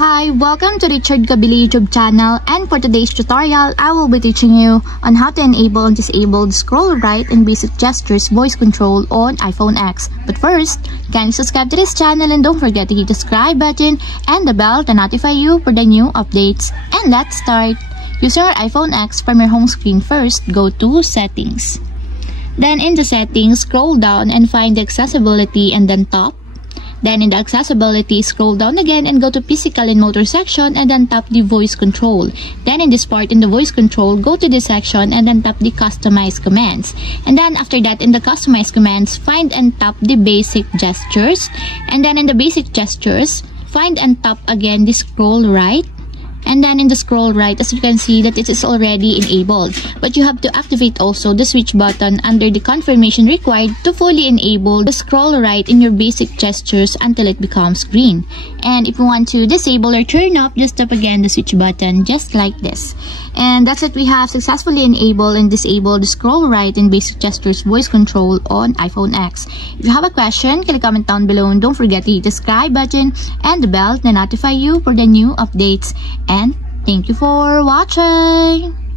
Hi, welcome to Richard Kabili YouTube channel, and for today's tutorial, I will be teaching you on how to enable and disable the scroll right and basic gestures voice control on iPhone X. But first, kindly subscribe to this channel and don't forget to hit the subscribe button and the bell to notify you for the new updates. And let's start. Using your iPhone X from your home screen, first go to Settings. Then in the Settings, scroll down and find the Accessibility and then Top. Then in the Accessibility, scroll down again and go to Physical and Motor section and then tap the Voice Control. Then in this part, in the Voice Control, go to this section and then tap the Customize Commands. And then after that, in the Customize Commands, find and tap the Basic Gestures. And then in the Basic Gestures, find and tap again the Scroll Right. And then in the scroll right, as you can see that it is already enabled. But you have to activate also the switch button under the confirmation required to fully enable the scroll right in your basic gestures until it becomes green. And if you want to disable or turn off, just tap again the switch button just like this. And that's it, we have successfully enabled and disabled the scroll right and basic gestures voice control on iPhone X. If you have a question, can you comment down below, and don't forget to hit the subscribe button and the bell to notify you for the new updates. And thank you for watching!